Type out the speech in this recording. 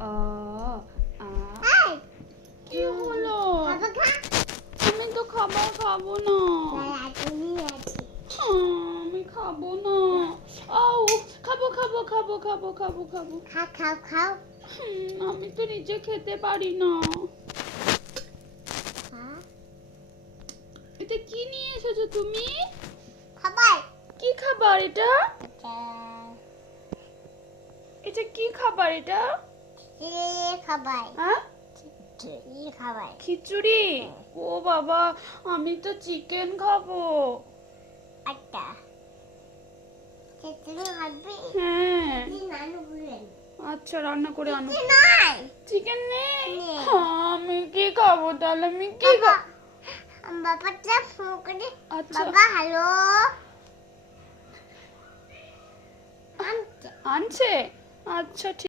অ আ এই, কি হলো? খাবার খা। আমি তো খাবার খাবো না। দাঁড়া, তুমি আছি। আমি খাবো না। আউ খাবো খাবো খাবো খাবো খাবো খাবো। খাও। আমি তো নিজে খেতে পারি না। হ্যাঁ? এটা কি নিয়ে এসেছো তুমি? খাবার। কি খাবার এটা? এটা এটা কি খাবার এটা? খাবার। হ্যাঁ? খাবার। খিচুড়ি? ও বাবা, আমি তো চিকেন খাবো। আচ্ছা। তুমি খাবি? হ্যাঁ। নানু বলেন। আচ্ছা, রান্না করে আনো। নাই। চিকেন নেই? নেই। আমি কি খাবো তাহলে? আমি কি খাবো? বাবাটা ফোন করে। আচ্ছা। বাবা হ্যালো। আনছে? আচ্ছা ঠিক